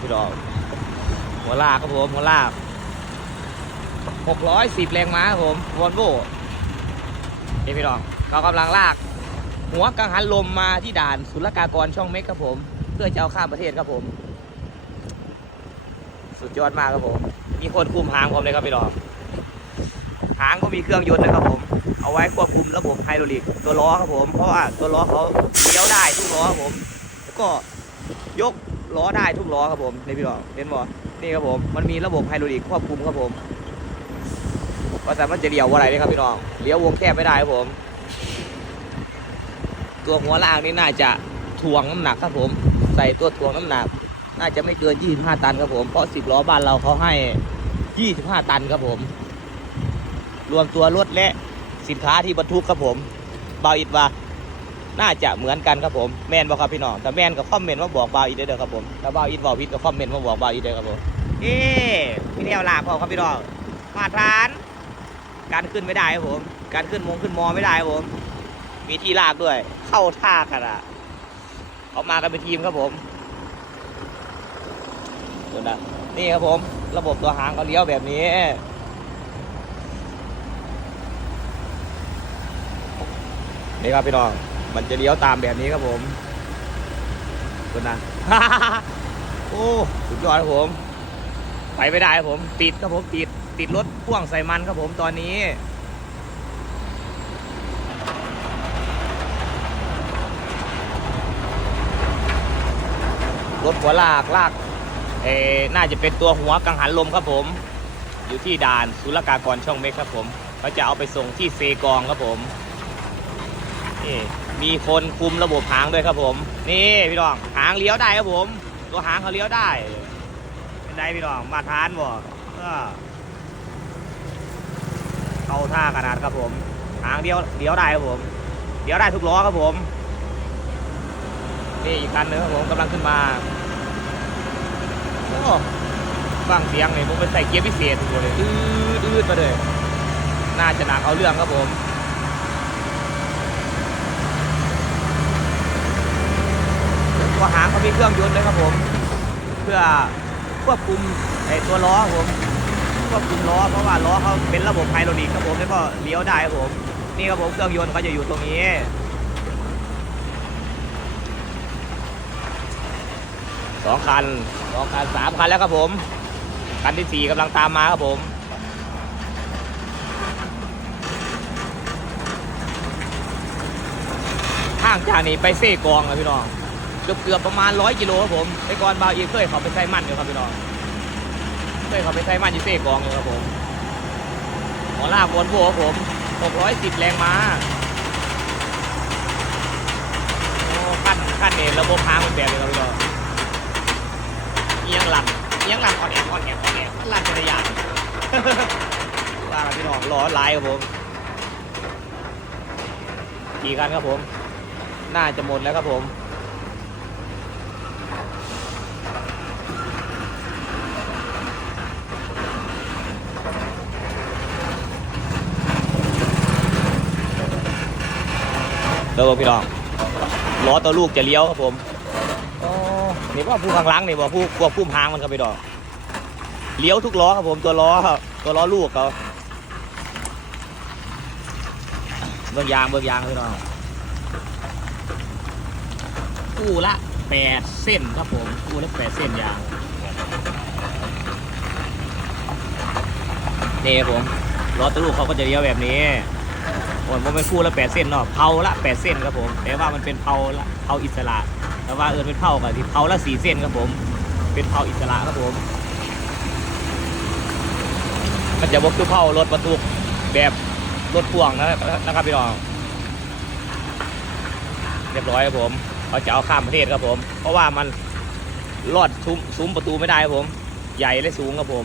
พี่น้องหัวลากครับผมหัวลากหกร้อยสิบแรงม้าครับผมวอลโว่นี่พี่น้องเขากำลังลาก หัวกังหันลมมาที่ด่านศุลกากรช่องเม็กครับผม เพื่อจะเอาข้ามประเทศครับผม สุดยอดมากครับผม มีคนคุมหางผมเลยครับพี่น้องหางก็มีเครื่องยนต์นะครับผม เอาไว้ควบคุมระบบไฮดรอลิกตัวล้อครับผม เพราะว่าตัวล้อเขาเลี้ยวได้ทุกล้อครับผม แล้วก็ยก ล้อได้ทุกล้อครับผมนี่พี่น้องเห็นบ่นี่ครับผมมันมีระบบไฮดรอลิกควบคุมครับผมว่าแต่มันจะเลี้ยวอะไรนี่ครับพี่น้องเลี้ยววงแคบไม่ได้ครับผม ตัวหัวล่างนี่น่าจะถ่วงน้ำหนักครับผม ใส่ตัวถ่วงน้ำหนัก น่าจะไม่เกิน 25 ตันครับผมเพราะ10ล้อบ้านเราเขาให้ 25 ตันครับผม รวมตัวรถและสินค้าที่บรรทุกครับผมบาอิดว่า น่าจะเหมือนกันครับผมแมนบอกครับพี่น้องแต่แมนก็คอมเมนต์มาบอกบาวอิดเด้อครับผมถ้าบาวอิดบอกพิดก็คอมเมนต์มาบอกบาวอิดเด้อครับผมเอ๊พี่แนวลาพอครับพี่น้องมาทาน การขึ้นไม่ได้ครับผม การขึ้นมงขึ้นมอไม่ได้ครับผม มีที่ลากด้วย เข้าท่ากันอะออกมากันเป็นทีมครับผมดูนะนี่ครับผม ระบบตัวหางเขาเลี้ยวแบบนี้นี่ครับพี่น้อง มันจะเลี้ยวตามแบบนี้ครับผมดูนะโอ้สุดยอดครับผม ไปไม่ได้ครับผม ติดครับผมติดติดรถพ่วงใส่มันครับผมตอนนี้รถหัวลากลากเออน่าจะเป็นตัวหัวกังหันลมครับผม อยู่ที่ด่านศุลกากรช่องเม็กครับผมเขาจะเอาไปส่งที่เซกองครับผมนี่ มีคนคุมระบบหางด้วยครับผม นี่พี่น้องหางเลี้ยวได้ครับผม ตัวหางเขาเลี้ยวได้ เป็นไงพี่น้องมาทานบ่เข้าท่าขนาดครับผม หางเลี้ยวเลี้ยวได้ครับผมเลี้ยวได้ทุกล้อครับผม นี่อีกคันหนึงครับผมกำลังขึ้นมาโอ้ฟังเสียงนี่ผมไปใส่เกียร์พิเศษทุกคนเลยอืดอืดมาเลย น่าจะหนักเอาเรื่องครับผม ตัวหางเขา มีเครื่องยนต์ด้วยครับผม เพื่อควบคุมไอตัวล้อครับผมควบคุมล้อเพราะว่าล้อเขาเป็นระบบไฮดรอลิกครับผมแล้วก็เลี้ยวได้ครับผมนี่ครับผมเครื่องยนต์เขาจะอยู่ตรงนี้สองคันสองคันสามคันแล้วครับผมคันที่สี่กำลังตามมาครับผมห่างจากนี้ไปเซ่กองครับพี่น้อง เกือบเกือบประมาณร้อยกิโลครับผมไอ้ก่อนบาวอีเคยเขาไปใช้มันอยู่ครับพี่น้องเคยเขาไปใช้มันอยู่เซ่กองอยู่ครับผมหอลากวนโบครับผมหกร้อยสิบแรงม้าขั้นขั้นเนี่ยระบบหางมันแบบเลยครับพี่น้องเอียงหลังเอียงหลังอ่อนแออ่อนแออ่อนแอหลังจักรยานว่าพี่น้องล้อลายครับผมกี่คันครับผม น่าจะหมดแล้วครับผม เดี๋ยวพี่น้องล้อตัวลูกจะเลี้ยวครับผมอ๋อนี่ว่าผู้ข้างหลังนี่ว่าผู้ควบคุมหางมันครับพี่ดอกเลี้ยวทุกล้อครับผมตัวล้อครับตัวล้อลูกเขาเบื้องยางเบื้องยางพี่น้องคู่ละแปดเส้นครับผมคู่ละแปดเส้นยางนี่ครับผมล้อตัวลูกเขาก็จะเลี้ยวแบบนี้ ผมว่าเป็นคู่ละแปดเส้นเนาะเผาละแปดเส้นครับผมแต่ว่ามันเป็นเผาละเผาอิสระ แต่ว่าเออเป็นเผากับที่เผาละสี่เส้นครับผม เป็นเผาอิสระครับผม มันจะบกคือเผารถบรรทุกแบบรถพ่วงนะนะครับพี่น้องเรียบร้อยครับผมเขาจะเอาข้ามประเทศครับผม เพราะว่ามันลอดซุ้มซุ้มประตูไม่ได้ครับผม ใหญ่และสูงครับผม